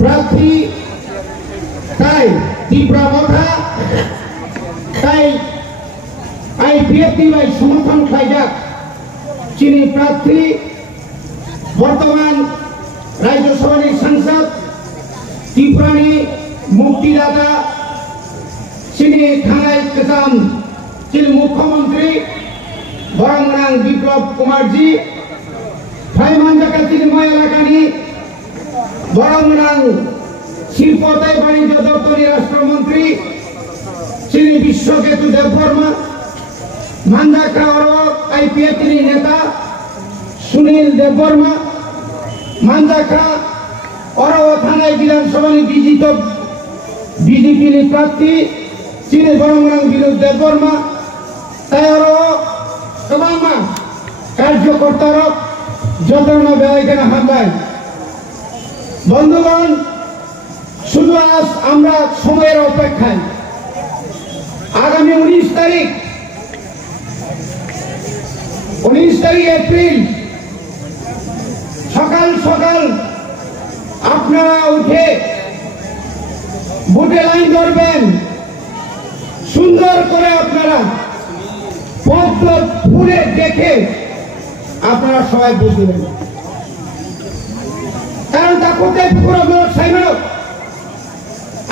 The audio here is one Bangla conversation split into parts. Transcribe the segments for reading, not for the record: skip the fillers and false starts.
প্রার্থী তাই তীব্র কথা তাই আইপিএফটি সমর্থন খাইজাক চিনি প্রার্থী বর্তমান রাজ্যসভার সাংসদ ত্রিপুরানি মুক্তিদাতা চিনি খানাই কেতাম চিনি মুখ্যমন্ত্রী বরংনাং বিপ্লব কুমারজি ফাইমানজাকা চিনি ময় এলাকানি বরংনাং শিল্প তাই বাণিজ্য দপ্তরের রাষ্ট্রমন্ত্রী শ্রী বিশ্বকেতু দেববর্মা মান্দাকড়া আইপিএফটি নেতা সুনীল দেববর্মা মান্দাকড়া থানায় বিধানসভা বিজিত বিজেপি প্রার্থী শ্রী বরংনাং বিনোদ দেববর্মা তাই সবাই কার্যকর্তার যত্ন ব্যয় হামলায় বন্ধুগণ শুধু আজ আমরা সময়ের অপেক্ষায় আগামী 19 তারিখ এপ্রিল সকাল সকাল আপনারা উঠে ভোটে লাইন ধরবেন সুন্দর করে আপনারা পদ্ম ফুলে দেখে আপনারা সবাই ভোট দেবেন কারণ তা করতে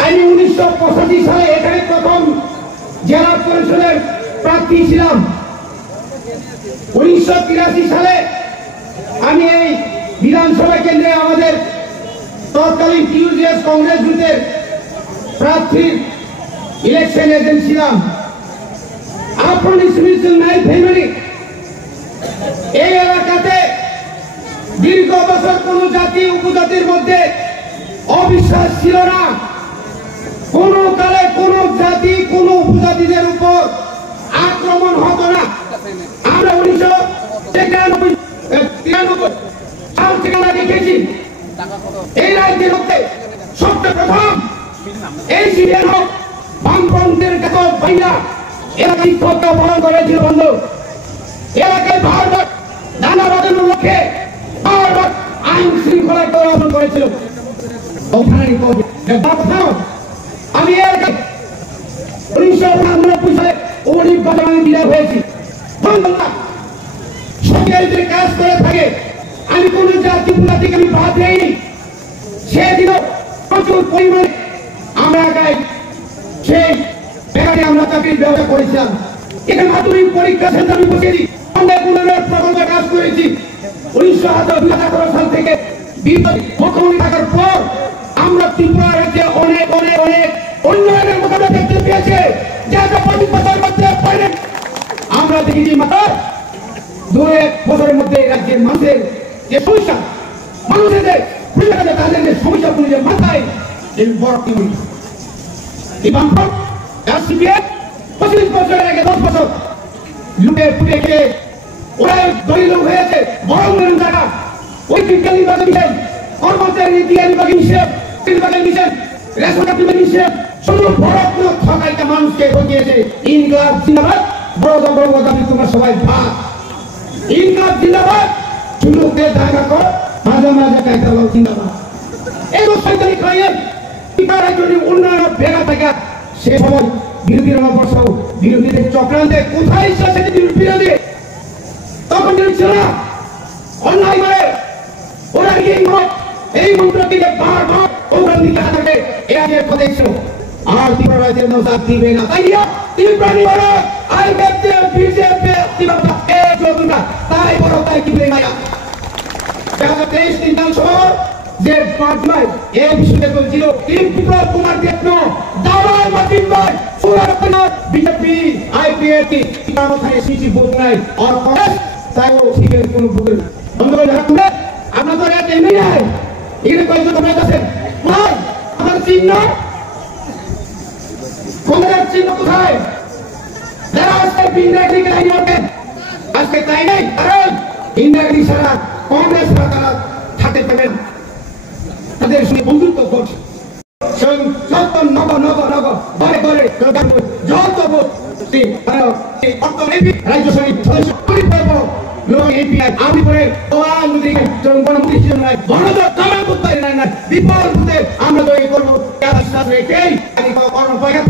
আমি 1985 সালে এখানে প্রথম জেলা পরিষদের প্রার্থী ছিলাম 1983 সালে আমি এই বিধানসভা কেন্দ্রে আমাদের তৎকালীন টিউজিএস কংগ্রেস জোটের প্রার্থীর ইলেকশন এজেন্ট ছিলাম আপনার স্মৃতি নাই ফ্যামিলি এই এলাকাতে দীর্ঘ বছর কোন জাতি উপজাতির মধ্যে অবিশ্বাস ছিল না কোন কালে কোন জাতি কোন উপজাতিদের উপর আক্রমণ হতো না আমরা 1993 সাল থেকে আমরা দেখেছি এই রাজ্যের মধ্যে সবচেয়ে প্রথম এই সিরিয়াল হোক বামপন্থের কাছে ভাইয়া এলাকায় শিক্ষকরা পালন করেছিল বন্ধু এলাকায় বারবার নানা বাজানোর লক্ষ্যে বারবার আইন শৃঙ্খলা অবলম্বন করেছিল আমি এলাকায় 1999 সালে অনেক বাজারে বিদায় হয়েছি সরকারিদের কাজ করে থাকে আমি কোন জাতি উপজাতিকে আমি বাদ দেইনি সেদিনও প্রচুর পরিমাণে আমরা এলাকায় সেই বেকারে আমরা চাকরির ব্যবস্থা করেছিলাম এখানে মাধ্যমিক পরীক্ষা সেন্টার আমি বসিয়েছি অনেক উন্নয়নের প্রকল্পে কাজ করেছি 1918 সাল থেকে মুখ্যমন্ত্রী থাকার পর আমরা ত্রিপুরা রাজ্যে অনেক অনেক অনেক উন্নয়নের মোকাবিলা দেখতে পেয়েছে যা 25 বছর মধ্যে পারেন আমরা দেখেছি মাত্র 2-1 বছরের মধ্যে রাজ্যের মানুষের যে সমস্যা মানুষের যে তাদের যে সমস্যা গুলি যে মাথায় এই বড় এই বামফ্রন্ট রাষ্ট্রীয় 25 বছরের আগে 10 বছর লুটে ফুটে খেয়ে ওরা দলিল হয়েছে বড় উন্নয়ন জায়গা ওই বিজ্ঞানী নির্বাচন মিশন কর্মচারী নীতি নির্বাচন মিশন নির্বাচন মিশন রেশন কার্ড মিশন শুধু বড় কোনো ঠকাইটা মানুষকে ঠকিয়েছে ইনকলাব জিন্দাবাদ বড় দাবি তোমরা সবাই ভাগ ইনকলাব জিন্দাবাদ চুলুকে দেখা কর মাঝে মাঝে কাইটা লোক জিন্দাবাদ এই শয়তানি খাইয়ে টিকারা যদি উন্নয়ন ভেগা থাকে সে সময় বিরোধীরা বসাও বিরোধীদের চক্রান্তে কোথায় এসেছে বিরোধী তখন ছিল না অন্যায় করে ওরা এই মন্ত্রকে বারবার ওখান দিকে থাকে এরা যে প্রদেশ আর ত্রিপুরা রাজ্যের নৌসাদ দিবে না তাই ত্রিপুরানি বড় আই ব্যক্তি বিজেপি ত্রিপুরা এই যোজনা তাই বড় তাই কি বলে মায়া 2023 বিধানসভা যে পাঁচমাই এই বিষয়ে বলছিল বিপ্লব কুমার দেব দাওয়াই মাটিন ভাই সুরাতনা বিজেপি আইপিএফটি কামথায় সিটি ভোট নাই আর কংগ্রেস তাই ও ঠিকই কোন ভোট না বন্ধুরা আমরা তো এটা নেই নাই এখানে কয়েকজন তোমরা আছেন ভাই আমার চিহ্ন কংগ্রেস চিহ্ন কোথায় যারা আজকে বিন্দাগিরি লাইন মারবেন আজকে তাই নাই কারণ বিন্দাগিরি ছাড়া কংগ্রেস তারা থাকতে পারবেন তাদের সঙ্গে বন্ধুত্ব করছে সত্য নব নব নব ঘরে ঘরে যত রাজ্য সমিতি সদস্য আমি পরে গণমন্ত্রী গণতন্ত্র কামাল করতে বিপুল ভূতে আমরা তৈরি করবো বিশ্বাস রেখেই আমি কর্মপয়গা